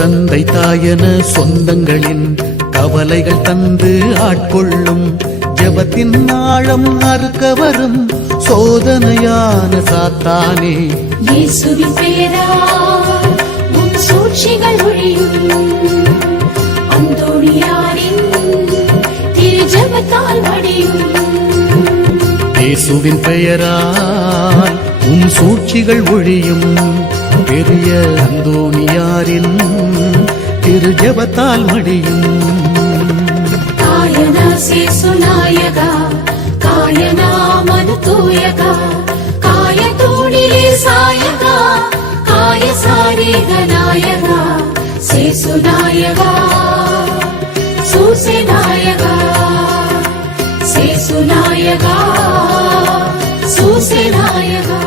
தந்தை தாயன சொந்தங்களின் கவலைகள் தந்து ஆட்கொள்ளும் ஜெபத்தின் ஆழம் அறுக்க வரும் சோதனையான சாத்தானே. இயேசுவின் பெயரால் உன் சூழ்ச்சிகள் ஒழியும். அந்தோணியாரின் திரு ஜெபத்தால் மடியும். இயேசுவின் பெயரால் உன் சூழ்ச்சிகள் ஒழியும். பெரிய அந்தோணியாரின் திரு ஜெபத்தால் மடியும். காயனா சேசுநாயகா, காயனா மனுதூயகா, காய தூணிலே சாயகா, காய சாரீக நாயகா, சேசுநாயகா, சூசேநாயகா, சேசுநாயகா, சூசேநாயகா.